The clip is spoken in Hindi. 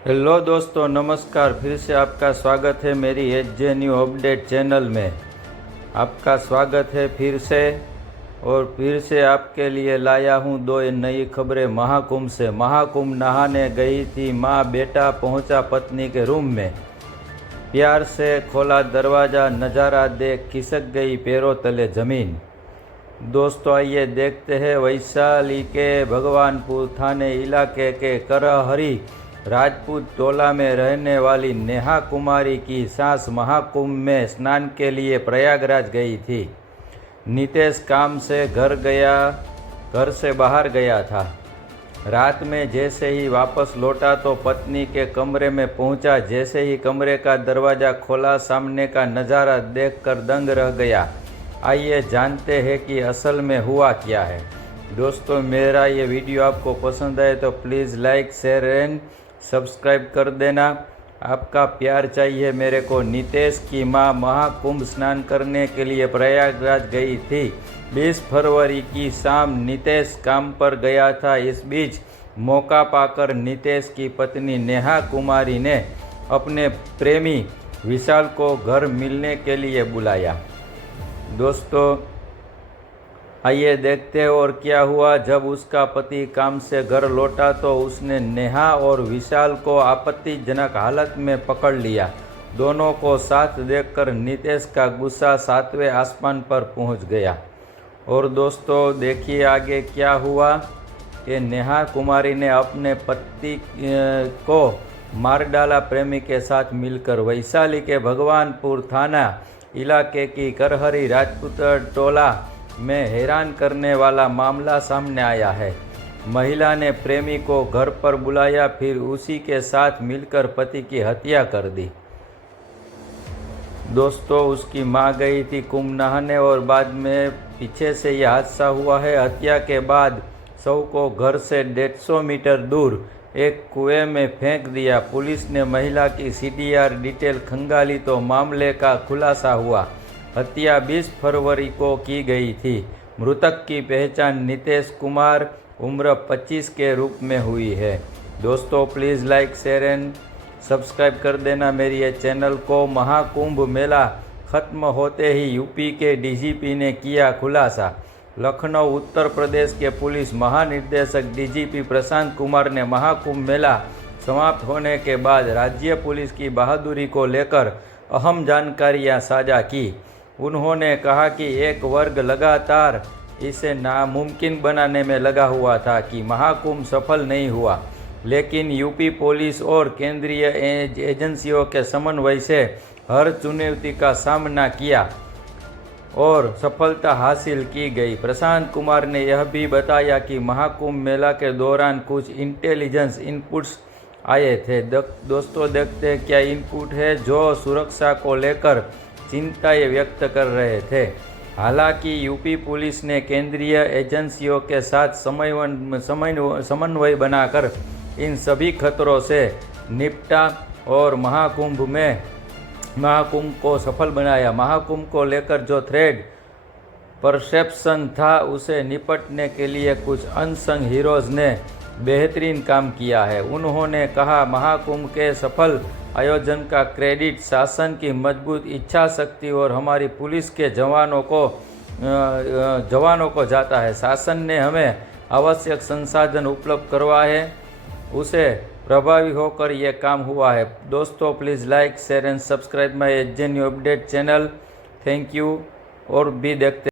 हेलो दोस्तों, नमस्कार। फिर से आपका स्वागत है मेरी एच न्यू अपडेट चैनल में। आपका स्वागत है फिर से। और फिर से आपके लिए लाया हूँ दो नई खबरें महाकुंभ से। महाकुंभ नहाने गई थी माँ, बेटा पहुँचा पत्नी के रूम में। प्यार से खोला दरवाज़ा, नज़ारा देख खिसक गई पैरों तले ज़मीन। दोस्तों, आइए देखते हैं वैशाली के भगवानपुर थाने इलाके के करहरी राजपूत टोला में रहने वाली नेहा कुमारी की सास महाकुंभ में स्नान के लिए प्रयागराज गई थी। नितेश काम से घर से बाहर गया था। रात में जैसे ही वापस लौटा तो पत्नी के कमरे में पहुंचा। जैसे ही कमरे का दरवाज़ा खोला, सामने का नज़ारा देखकर दंग रह गया। आइए जानते हैं कि असल में हुआ क्या है। दोस्तों, मेरा ये वीडियो आपको पसंद आए तो please like, share and subscribe कर देना। आपका प्यार चाहिए मेरे को। नितेश की मां महाकुंभ स्नान करने के लिए प्रयागराज गई थी। 20 फरवरी की शाम नितेश काम पर गया था। इस बीच मौका पाकर नितेश की पत्नी नेहा कुमारी ने अपने प्रेमी विशाल को घर मिलने के लिए बुलाया। दोस्तों, आइए देखते हैं और क्या हुआ। जब उसका पति काम से घर लौटा तो उसने नेहा और विशाल को आपत्तिजनक हालत में पकड़ लिया। दोनों को साथ देखकर नितेश का गुस्सा 7वें आसमान पर पहुंच गया। और दोस्तों, देखिए आगे क्या हुआ कि नेहा कुमारी ने अपने पति को मार डाला प्रेमी के साथ मिलकर। वैशाली के भगवानपुर थाना इलाके की करहरी राजपूत टोला में हैरान करने वाला मामला सामने आया है। महिला ने प्रेमी को घर पर बुलाया, फिर उसी के साथ मिलकर पति की हत्या कर दी। दोस्तों, उसकी मां गई थी कुंभ नहाने और बाद में पीछे से यह हादसा हुआ है। हत्या के बाद शव को घर से 150 मीटर दूर एक कुएं में फेंक दिया। पुलिस ने महिला की CDR डिटेल खंगाली तो मामले का खुलासा हुआ। हत्या 20 फरवरी को की गई थी। मृतक की पहचान नितेश कुमार उम्र 25 के रूप में हुई है। दोस्तों, please like, share and subscribe कर देना मेरी ये चैनल को। महाकुंभ मेला खत्म होते ही यूपी के DGP ने किया खुलासा। लखनऊ उत्तर प्रदेश के पुलिस महानिदेशक DGP प्रशांत कुमार ने महाकुंभ मेला समाप्त होने के बाद राज्य पुलिस की बहादुरी को लेकर अहम जानकारियां साझा की। उन्होंने कहा कि एक वर्ग लगातार इसे नामुमकिन बनाने में लगा हुआ था कि महाकुंभ सफल नहीं हुआ, लेकिन यूपी पुलिस और केंद्रीय एजेंसियों के समन्वय से हर चुनौती का सामना किया और सफलता हासिल की गई। प्रशांत कुमार ने यह भी बताया कि महाकुंभ मेला के दौरान कुछ इंटेलिजेंस इनपुट्स आए थे। दोस्तों, देखते हैं क्या इनपुट है जो सुरक्षा को लेकर चिंताएं व्यक्त कर रहे थे। हालांकि यूपी पुलिस ने केंद्रीय एजेंसियों के साथ समन्वय बनाकर इन सभी खतरों से निपटा और महाकुंभ को सफल बनाया। महाकुंभ को लेकर जो थ्रेड परसेप्शन था, उसे निपटने के लिए कुछ अनसंग हीरोज़ ने बेहतरीन काम किया है। उन्होंने कहा, महाकुंभ के सफल आयोजन का क्रेडिट शासन की मजबूत इच्छा शक्ति और हमारी पुलिस के जवानों को जाता है। शासन ने हमें आवश्यक संसाधन उपलब्ध करवाए, उसे प्रभावी होकर यह काम हुआ है। दोस्तों, please like, share and subscribe my H new update channel. Thank you. और भी देखते